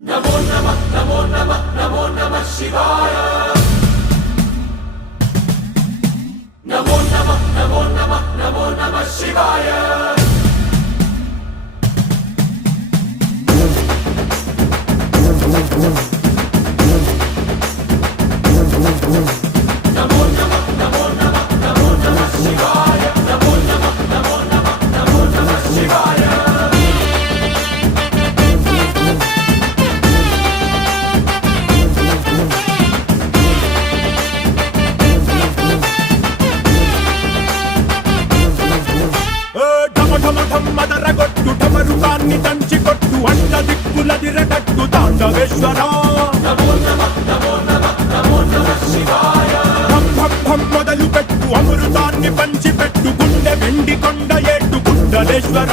नमो नमः नमो नमः नमो नमः शिवाय। नमो नमः नमो नमः नमो नमः शिवाय। नमो नमः नमो नमः नमो नमः शिवाय। नमो नमः नमो नमः नमो नमः शिवाय। మదరగొట్టు ఢమరుకాన్ని దంచి కొట్టు అంట దిక్కులదిరగట్టు తాండవేశ్వర नमो नमः नमो नमः नमो नमः शिवाय। భం భం భం మొదలు పెట్టు అమృతాన్ని పంచి పెట్టు గుండె వెండి కొండ ఏట్టు గుండలేశ్వర